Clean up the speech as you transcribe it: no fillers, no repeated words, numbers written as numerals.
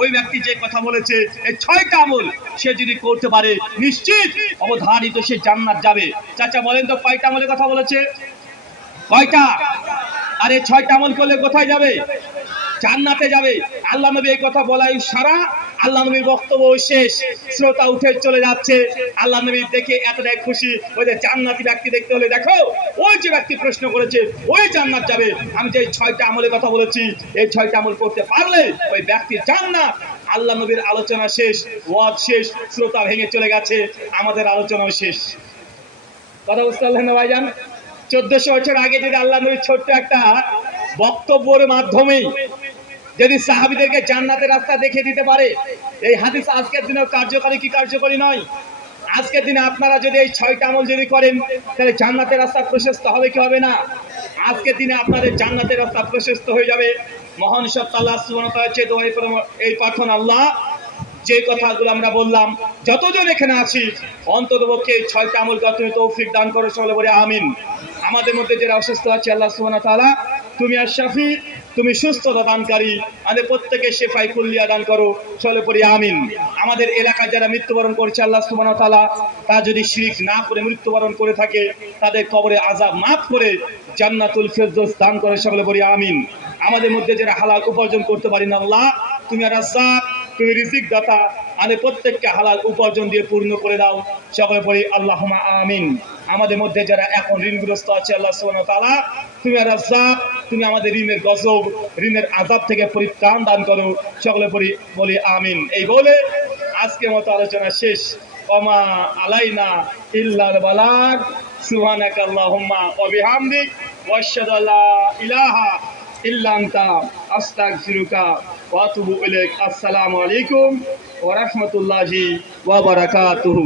ওই ব্যক্তি যে কথা বলেছে এই 6টা আমল সে যদি করতে পারে নিশ্চিত অবধারিত সে জান্নাত যাবে। চাচা বলেন তো কয়টা আমলের কথা বলেছে? কয়টা? আরে 6টা আমল করলে কোথায় যাবে? জান্নাতে যাবে। আল্লাহ নবী এই কথা বলাই সারা আল্লাহ নবীর বক্তব্য শেষ, শ্রোতা উঠে চলে যাচ্ছে। আল্লাহ নবী দেখে এতটাই খুশি, ওই যে জান্নাতি ব্যক্তি দেখতে হলে দেখো ওই যে ব্যক্তি প্রশ্ন করেছে ওই জান্নাত যাবে। আমি যে 6টা আমলের কথা বলেছি এই 6টা আমল করতে পারলে ওই ব্যক্তি জান্নাত। আল্লাহ নবীর আলোচনা শেষ, ওয়াজ শেষ, শ্রোতা ভেঙে চলে গেছে, আমাদের আলোচনাও শেষ। কথা বুঝতে পারলেন না ভাইজান? 1400 বছর আগে যদি আল্লাহ নবীর ছোট্ট একটা বক্তব্যের মাধ্যমে যদি সাহাবীদেরকে জান্নাতের রাস্তা দেখিয়ে দিতে পারে, এই হাদিস আজকের দিনে কার্যকরী কি কার্যকরী নয়? আজকের দিনে আপনারা যদি এই 6টা আমল যদি করেন তাহলে জান্নাতের রাস্তা প্রশস্ত হবে কি হবে না? আজকের দিনে আপনাদের জান্নাতের রাস্তা প্রশস্ত হয়ে যাবে। মহান সত্তা আল্লাহ সুবহানাহু ওয়া তাআলা দোয়াই এই প্রার্থনা, আল্লাহ যে কথাগুলো আমরা বললাম যতজন এখানে আছি অন্ততপক্ষে 6টা আমল করার তুমি তৌফিক দান করো, সকলে বলে আমিন। আমাদের মধ্যে যারা অসুস্থ আছে আল্লাহ সুবহানাহু ওয়া তাআলা তুমি আর শাফি, তুমি সুস্থতা দানকারী, আমাদের প্রত্যেকে শেফাই কুল্লিয়া দান করো, সকলে পড়ি আমিন। আমাদের এলাকায় যারা মৃত্যুবরণ করছে আল্লাহ সুবহানাহু ওয়া তাআলা তা যদি শিরক না করে মৃত্যুবরণ করে থাকে তাদের কবরে আযাব মাফ করে জান্নাতুল ফেরদৌস দান করে, সকলে পড়ি আমিন। আমাদের মধ্যে যারা হালাল উপার্জন করতে পারি না আল্লাহ তুমি আর রাজ্জাক, তুমি রিজিক দাতা, আমাদের প্রত্যেককে হালাল উপার্জন দিয়ে পূর্ণ করে দাও, সকলে পড়ি আল্লাহুম্মা আমিন। আমাদের মধ্যে যারা এখন ঋণগ্রস্ত আছে আল্লাহ সুবহানাহু ওয়া তাআলা তুমি আর রাজ্জাক, তুমি আমাদের ঋণের গজব, ঋণের আযাব থেকে পরিত্রাণ দান করো, সকলে পড়ি বলি আমিন। এই বলে আজকের মতো আলোচনা শেষ। ওমা আলাইনা ইল্লাল বালাগ, সুবহানাকা আল্লাহুম্মা ওয়া বিহামদিক ওয়া আশহাদু আল্লা ইলাহা ইল্লা আনতা আস্তাগফিরুকা ওয়া আতুবু ইলাইক। আসসালামু আলাইকুম ওয়া রাহমাতুল্লাহি ওয়া বারাকাতুহু।